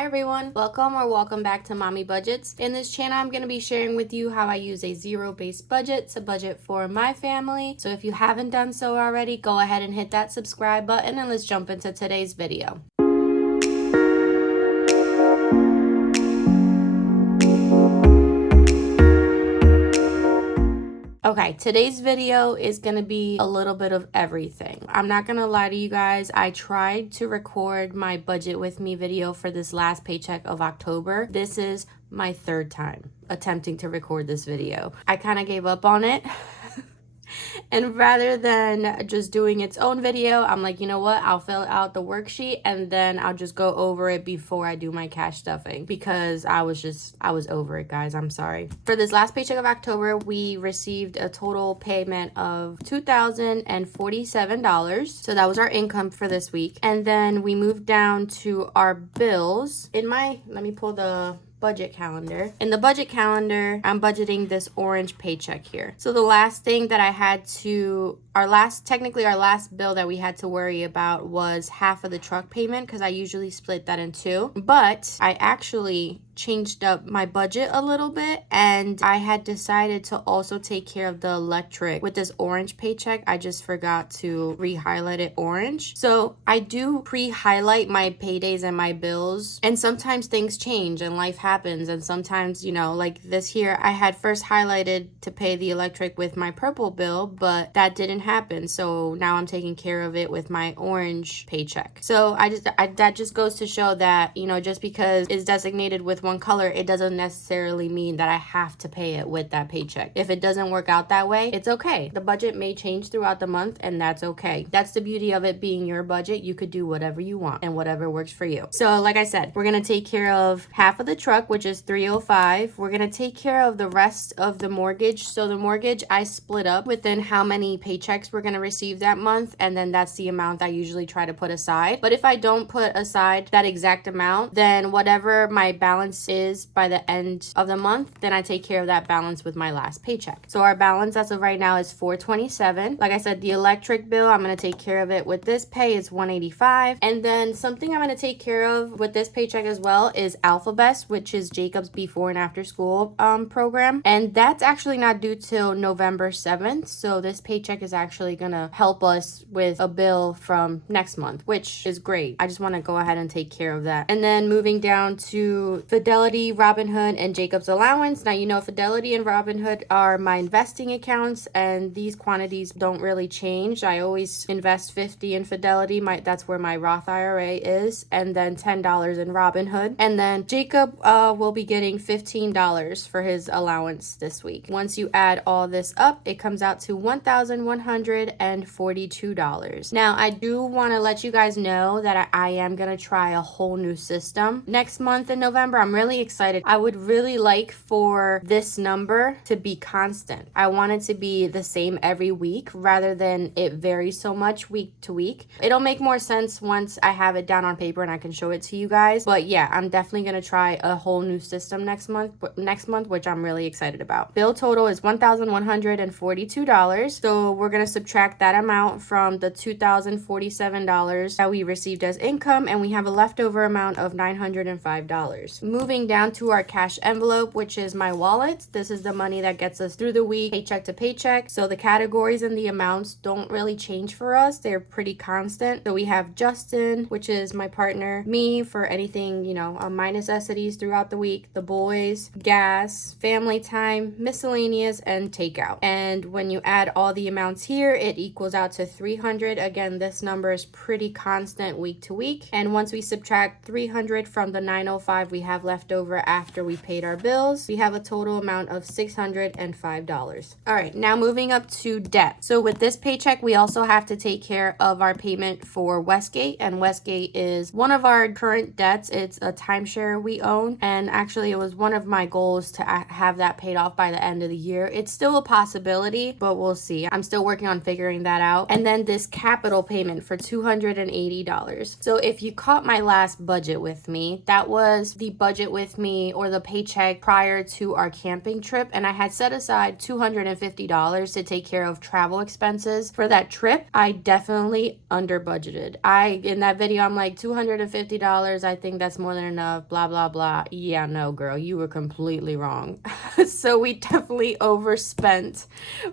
Hi everyone, welcome back to Mommy Budgets. In this channel, I'm going to be sharing with you how I use a zero-based budget to budget for my family. So if you haven't done so already, go ahead and hit that subscribe button and let's jump into today's video. Okay, today's video is going to be a little bit of everything. I'm not going to lie to you guys. I tried to record my budget with me video for this last paycheck of October. This is my third time attempting to record this video. I kind of gave up on it. And rather than just doing its own video, I'm like, you know what? I'll fill out the worksheet and then I'll just go over it before I do my cash stuffing because I was over it, guys. I'm sorry. For this last paycheck of October, we received a total payment of $2,047. So that was our income for this week. And then we moved down to our bills. Let me pull the budget calendar. In the budget calendar, I'm budgeting this orange paycheck here. So the last thing that I had to, our last bill that we had to worry about was half of the truck payment because I usually split that in two. But I actually changed up my budget a little bit and I had decided to also take care of the electric with this orange paycheck. I just forgot to re-highlight it orange. So I do pre-highlight my paydays and my bills, and sometimes things change and life happens, and sometimes, you know, like this here, I had first highlighted to pay the electric with my purple bill, but that didn't happen. So now I'm taking care of it with my orange paycheck. So that just goes to show that, you know, just because it's designated with one color, it doesn't necessarily mean that I have to pay it with that paycheck. If it doesn't work out that way, it's okay. The budget may change throughout the month and that's okay. That's the beauty of it being your budget. You could do whatever you want and whatever works for you. So like I said, we're going to take care of half of the truck, which is $305. We're going to take care of the rest of the mortgage. So the mortgage I split up within how many paychecks we're going to receive that month, and then that's the amount I usually try to put aside. But if I don't put aside that exact amount, then whatever my balance is by the end of the month, then I take care of that balance with my last paycheck. So our balance as of right now is $427. Like I said, the electric bill, I'm going to take care of it with this pay is $185. And then something I'm going to take care of with this paycheck as well is Alphabest, which is Jacob's before and after school program. And that's actually not due till November 7th. So this paycheck is actually going to help us with a bill from next month, which is great. I just want to go ahead and take care of that. And then moving down to Fidelity, Robinhood, and Jacob's allowance. Now, you know, Fidelity and Robinhood are my investing accounts, and these quantities don't really change. I always invest $50 in Fidelity. That's where my Roth IRA is, and then $10 in Robinhood. And then Jacob will be getting $15 for his allowance this week. Once you add all this up, it comes out to $1,142. Now, I do want to let you guys know that I am going to try a whole new system next month in November. I'm really excited. I would really like for this number to be constant. I want it to be the same every week rather than it vary so much week to week. It'll make more sense once I have it down on paper and I can show it to you guys. But yeah, I'm definitely going to try a whole new system next month, which I'm really excited about. Bill total is $1,142. So we're going to subtract that amount from the $2,047 that we received as income, and we have a leftover amount of $905. Moving down to our cash envelope, which is my wallet. This is the money that gets us through the week, paycheck to paycheck. So the categories and the amounts don't really change for us. They're pretty constant. So we have Justin, which is my partner, me for anything, you know, my necessities throughout the week, the boys, gas, family time, miscellaneous, and takeout. And when you add all the amounts here, it equals out to $300. Again, this number is pretty constant week to week. And once we subtract $300 from the $905 we have left over after we paid our bills, we have a total amount of $605. All right, now moving up to debt. So with this paycheck, we also have to take care of our payment for Westgate, and Westgate is one of our current debts. It's a timeshare we own, and actually it was one of my goals to have that paid off by the end of the year. It's still a possibility, but we'll see. I'm still working on figuring that out. And then this capital payment for $280. So if you caught my last budget with me, that was the budget budget with me or the paycheck prior to our camping trip, and I had set aside $250 to take care of travel expenses for that trip. I definitely under budgeted. In that video, I'm like, $250, I think that's more than enough, blah, blah, blah. Yeah, no, girl, you were completely wrong. So we definitely overspent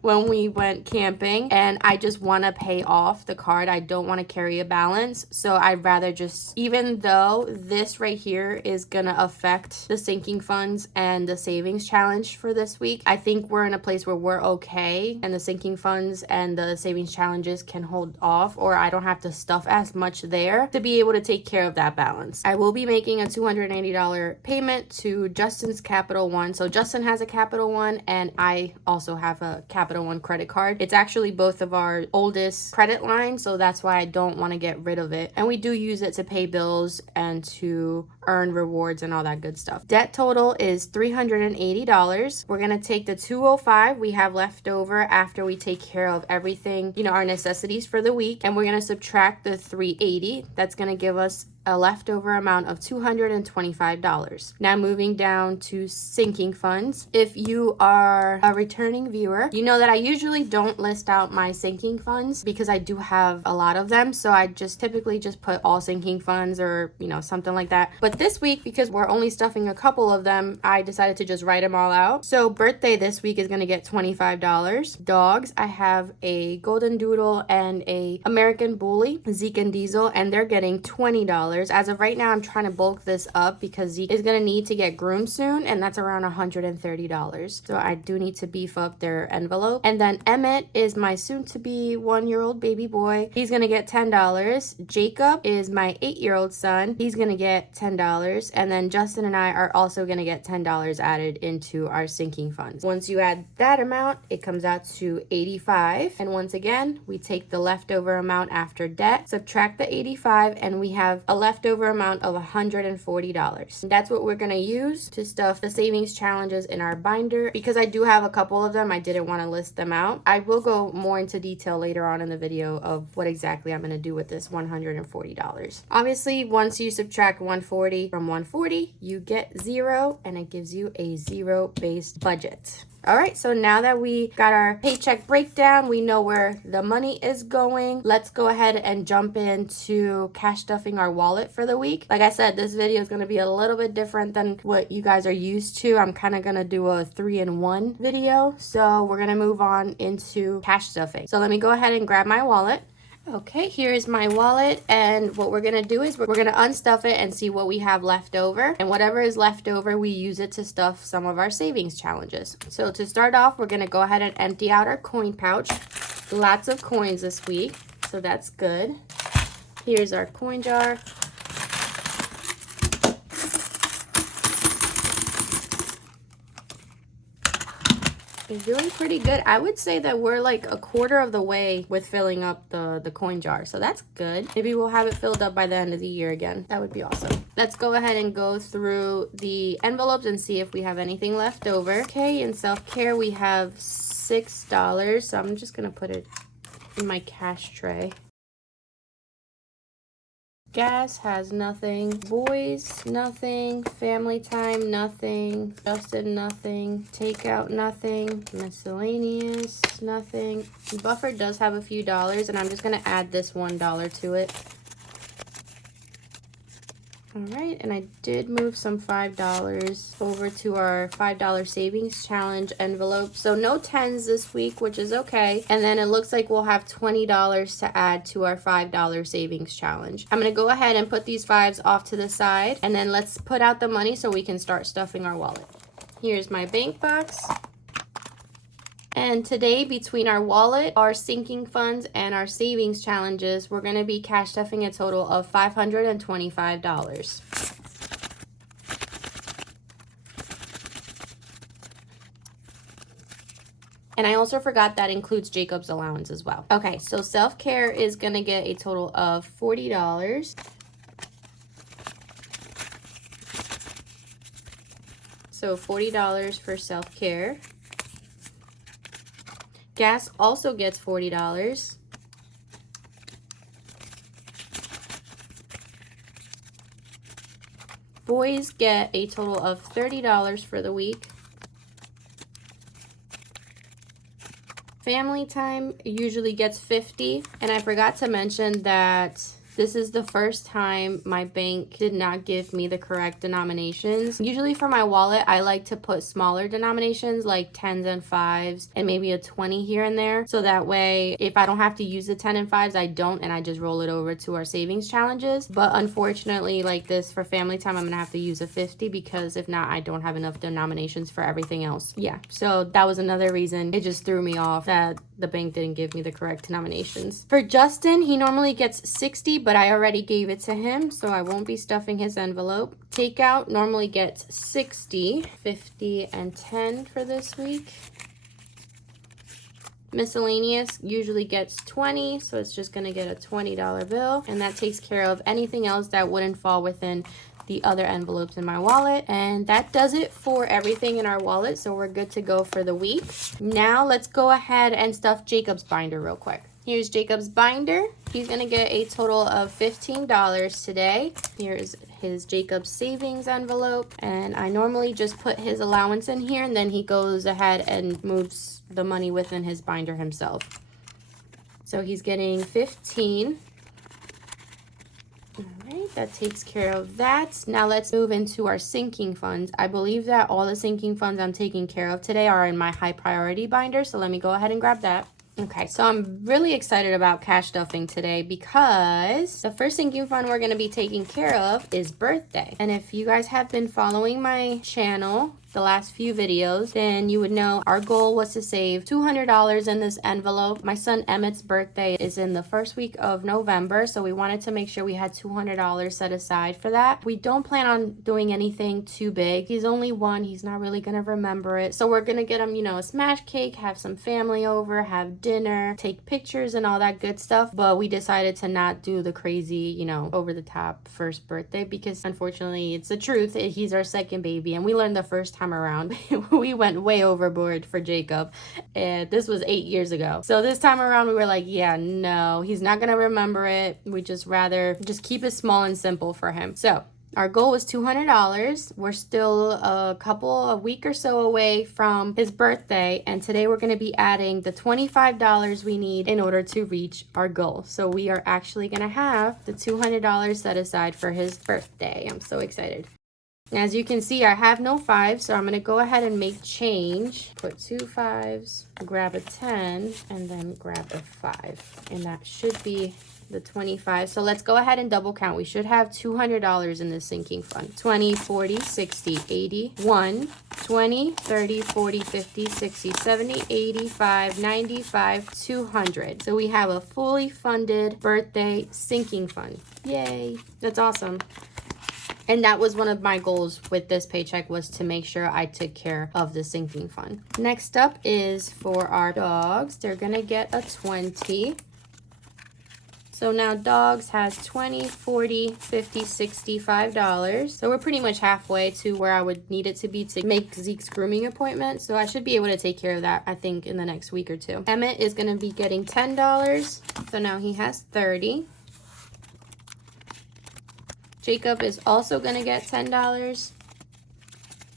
when we went camping, and I just want to pay off the card. I don't want to carry a balance. So I'd rather just, even though this right here is going to affect the sinking funds and the savings challenge for this week, I think we're in a place where we're okay, and the sinking funds and the savings challenges can hold off, or I don't have to stuff as much there to be able to take care of that balance. I will be making a $280 payment to Justin's Capital One. So Justin has a Capital One, and I also have a Capital One credit card. It's actually both of our oldest credit lines, so that's why I don't want to get rid of it. And we do use it to pay bills and to earn rewards and all that good stuff. Debt total is $380. We're going to take the $205 we have left over after we take care of everything, our necessities for the week, and we're going to subtract the $380. That's going to give us a leftover amount of $225. Now moving down to sinking funds. If you are a returning viewer, you know that I usually don't list out my sinking funds because I do have a lot of them. So I just typically just put all sinking funds or, something like that. But this week, because we're only stuffing a couple of them, I decided to just write them all out. So birthday this week is going to get $25. Dogs, I have a Golden Doodle and a American Bully, Zeke and Diesel, and they're getting $20. As of right now, I'm trying to bulk this up because Zeke is going to need to get groomed soon, and that's around $130. So I do need to beef up their envelope. And then Emmett is my soon-to-be 1-year-old baby boy. He's going to get $10. Jacob is my 8-year-old son. He's going to get $10. And then Justin and I are also going to get $10 added into our sinking funds. Once you add that amount, it comes out to $85. And once again, we take the leftover amount after debt, subtract the $85, and we have a leftover amount of $140. That's what we're going to use to stuff the savings challenges in our binder. Because I do have a couple of them, I didn't want to list them out. I will go more into detail later on in the video of what exactly I'm going to do with this $140. Obviously, once you subtract 140 from 140, you get 0, and it gives you a zero-based budget. All right, so now that we got our paycheck breakdown, we know where the money is going. Let's go ahead and jump into cash stuffing our wallet for the week. Like I said, this video is going to be a little bit different than what you guys are used to. I'm kind of going to do a 3-in-1 video. So we're going to move on into cash stuffing. So let me go ahead and grab my wallet. Okay, here's my wallet, and what we're going to do is we're going to unstuff it and see what we have left over, and whatever is left over, we use it to stuff some of our savings challenges. So to start off, we're going to go ahead and empty out our coin pouch. Lots of coins this week, so that's good. Here's our coin jar. You're doing pretty good. I would say that we're like a quarter of the way with filling up the coin jar. So that's good. Maybe we'll have it filled up by the end of the year again. That would be awesome. Let's go ahead and go through the envelopes and see if we have anything left over. Okay, in self-care we have $6. So I'm just going to put it in my cash tray. Gas has nothing. Boys, nothing. Family time, nothing. Justin, nothing. Takeout, nothing. Miscellaneous, nothing. Buffer does have a few dollars, and I'm just going to add this $1 to it. All right, and I did move some $5 over to our $5 savings challenge envelope. So no 10s this week, which is okay. And then it looks like we'll have $20 to add to our $5 savings challenge. I'm gonna go ahead and put these 5s off to the side, and then let's put out the money so we can start stuffing our wallet. Here's my bank box. And today, between our wallet, our sinking funds, and our savings challenges, we're going to be cash stuffing a total of $525. And I also forgot that includes Jacob's allowance as well. Okay, so self-care is going to get a total of $40. So $40 for self-care. Gas also gets $40. Boys get a total of $30 for the week. Family time usually gets $50, and I forgot to mention that this is the first time my bank did not give me the correct denominations. Usually for my wallet, I like to put smaller denominations like 10s and 5s and maybe a 20 here and there. So that way, if I don't have to use the 10 and 5s, I don't, and I just roll it over to our savings challenges. But unfortunately, like this for family time, I'm gonna have to use a 50 because if not, I don't have enough denominations for everything else. Yeah, so that was another reason. It just threw me off that the bank didn't give me the correct denominations. For Justin, he normally gets 60, but I already gave it to him, so I won't be stuffing his envelope. Takeout normally gets 60, 50, and 10 for this week. Miscellaneous usually gets 20, so it's just gonna get a $20 bill, and that takes care of anything else that wouldn't fall within the other envelopes in my wallet. And that does it for everything in our wallet, so we're good to go for the week. Now let's go ahead and stuff Jacob's binder real quick. Here's Jacob's binder. He's gonna get a total of $15 today. Here's his Jacob's savings envelope, and I normally just put his allowance in here, and then he goes ahead and moves the money within his binder himself. So he's getting 15. All right, that takes care of that. Now let's move into our sinking funds. I believe that all the sinking funds I'm taking care of today are in my high priority binder, so let me go ahead and grab that. Okay, so I'm really excited about cash stuffing today because the first sinking fund we're going to be taking care of is birthday. And if you guys have been following my channel the last few videos, then you would know our goal was to save $200 in this envelope. My son Emmett's birthday is in the first week of November, so we wanted to make sure we had $200 set aside for that. We don't plan on doing anything too big. He's only one. He's not really going to remember it. So we're going to get him, a smash cake, have some family over, have dinner, take pictures and all that good stuff. But we decided to not do the crazy, over the top first birthday because unfortunately it's the truth. He's our second baby, and we learned the first time around we went way overboard for Jacob, and this was 8 years ago. So this time around we were like, yeah, no, he's not gonna remember it. We just rather just keep it small and simple for him. So our goal was $200. We're still a week or so away from his birthday, and today we're going to be adding the $25 we need in order to reach our goal. So we are actually going to have the $200 set aside for his birthday. I'm so excited. As you can see, I have no 5s, so I'm going to go ahead and make change. Put 2 5s, grab a 10, and then grab a 5. And that should be the 25. So let's go ahead and double count. We should have $200 in this sinking fund. 20, 40, 60, 80, 1, 20, 30, 40, 50, 60, 70, 85, 95, 200. So we have a fully funded birthday sinking fund. Yay. That's awesome. And that was one of my goals with this paycheck, was to make sure I took care of the sinking fund. Next up is for our dogs. They're gonna get a 20. So now dogs has 20, 40, 50, 60, $5. So we're pretty much halfway to where I would need it to be to make Zeke's grooming appointment. So I should be able to take care of that, I think, in the next week or two. Emmett is gonna be getting $10. So now he has 30. Jacob is also going to get $10.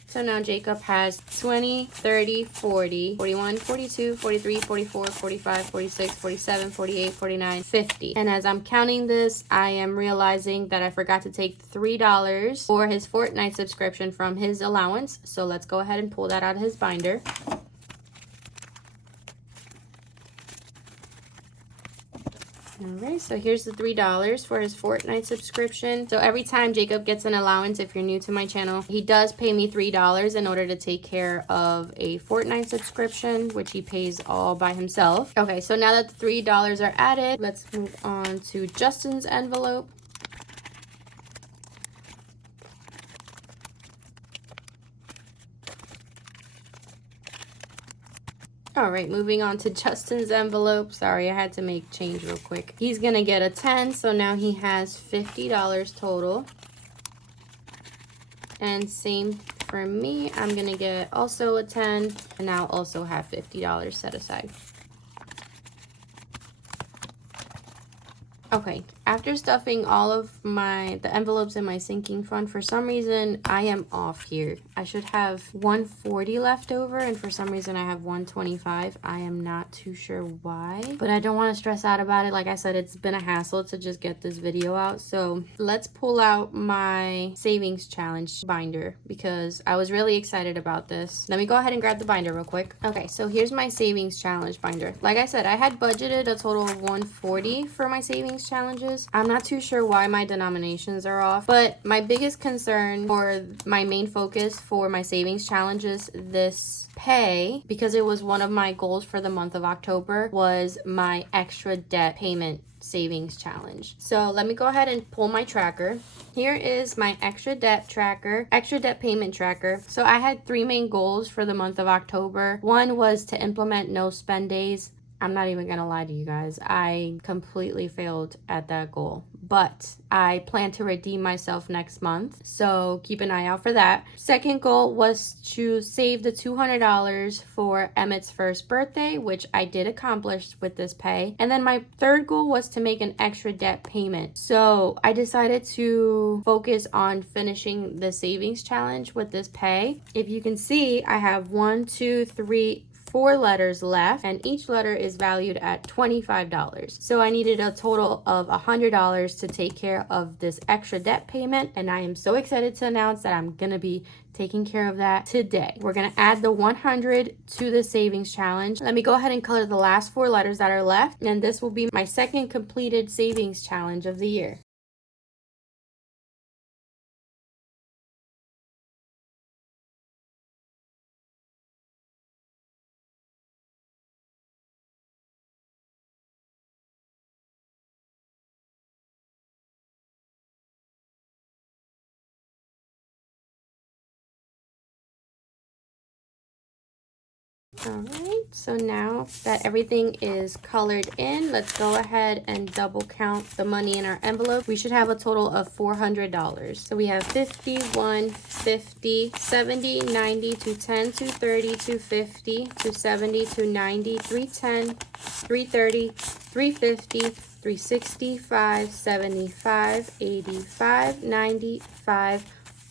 So now Jacob has 20, 30, 40, 41, 42, 43, 44, 45, 46, 47, 48, 49, 50. And as I'm counting this, I am realizing that I forgot to take $3 for his Fortnite subscription from his allowance. So let's go ahead and pull that out of his binder. Alright, so here's the $3 for his Fortnite subscription. So every time Jacob gets an allowance, if you're new to my channel, he does pay me $3 in order to take care of a Fortnite subscription, which he pays all by himself. Okay, so now that the $3 are added, let's move on to Justin's envelope. All right, moving on to Justin's envelope. Sorry, I had to make change real quick. He's gonna get a 10, so now he has $50 total. And same for me, I'm gonna get also a 10, and now also have $50 set aside. Okay, after stuffing all of the envelopes in my sinking fund, for some reason I am off here. I should have 140 left over, and for some reason I have 125. I am not too sure why, but I don't want to stress out about it. Like I said, it's been a hassle to just get this video out. So let's pull out my savings challenge binder because I was really excited about this. Let me go ahead and grab the binder real quick. Okay, so here's my savings challenge binder. Like I said, I had budgeted a total of 140 for my savings challenges. I'm not too sure why my denominations are off, but my biggest concern, or my main focus for my savings challenges this pay, because it was one of my goals for the month of October, was my extra debt payment savings challenge. So let me go ahead and pull my tracker. Here is my extra debt payment tracker. So I had 3 main goals for the month of October. One was to implement no spend days. I'm not even gonna lie to you guys, I completely failed at that goal, but I plan to redeem myself next month, so keep an eye out for that. Second goal was to save the $200 for Emmett's first birthday, which I did accomplish with this pay. And then my third goal was to make an extra debt payment. So I decided to focus on finishing the savings challenge with this pay. If you can see, I have 4 letters left, and each letter is valued at $25. So I needed a total of $100 to take care of this extra debt payment, and I am so excited to announce that I'm gonna be taking care of that today. We're gonna add the 100 to the savings challenge. Let me go ahead and color the last 4 letters that are left, and this will be my second completed savings challenge of the year. Alright, so now that everything is colored in, let's go ahead and double count the money in our envelope. We should have a total of $400. So we have 50, 1, 50, 70, 90, 210, 230, 250, 270, 290, 310, 330, 350, 365, 75, 85, 95,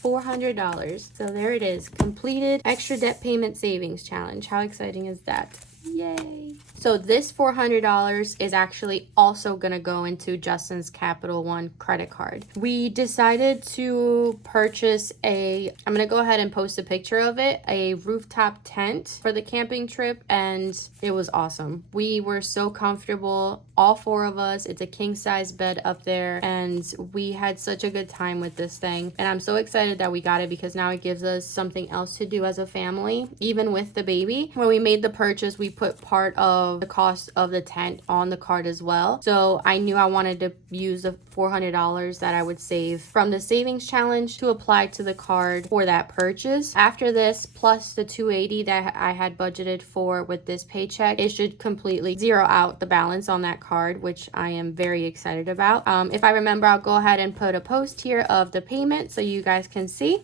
$400. So there it is, completed extra debt payment savings challenge. How exciting is that? Yay. So this $400 is actually also gonna go into Justin's Capital One credit card. We decided to purchase I'm gonna go ahead and post a picture of it, a rooftop tent for the camping trip, and it was awesome. We were so comfortable, all 4 of us. It's a king size bed up there, and we had such a good time with this thing. And I'm so excited that we got it because now it gives us something else to do as a family, even with the baby. When we made the purchase, we put part of the cost of the tent on the card as well. So I knew I wanted to use the $400 that I would save from the savings challenge to apply to the card for that purchase. After this, plus the $280 that I had budgeted for with this paycheck, it should completely zero out the balance on that card, which I am very excited about. If I remember, I'll go ahead and put a post here of the payment so you guys can see.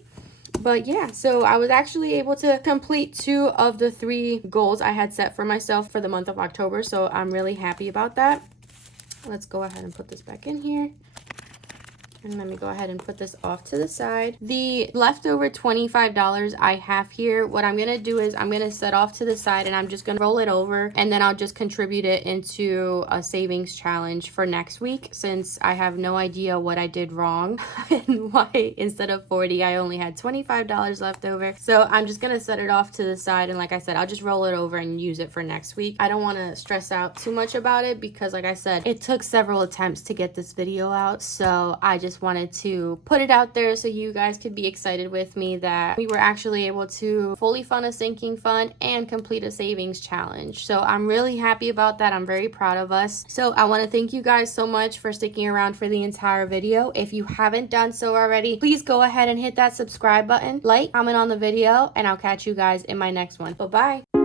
But yeah, so I was actually able to complete 2 of the 3 goals I had set for myself for the month of October. So I'm really happy about that. Let's go ahead and put this back in here. And let me go ahead and put this off to the side. The leftover $25 I have here, what I'm going to do is I'm going to set off to the side and I'm just going to roll it over, and then I'll just contribute it into a savings challenge for next week, since I have no idea what I did wrong and why instead of 40 I only had $25 left over. So I'm just going to set it off to the side, and like I said, I'll just roll it over and use it for next week. I don't want to stress out too much about it because, like I said, it took several attempts to get this video out, so I just wanted to put it out there so you guys could be excited with me that we were actually able to fully fund a sinking fund and complete a savings challenge. So I'm really happy about that. I'm very proud of us. So I want to thank you guys so much for sticking around for the entire video. If you haven't done so already, please go ahead and hit that subscribe button, like, comment on the video, and I'll catch you guys in my next one. Bye-bye.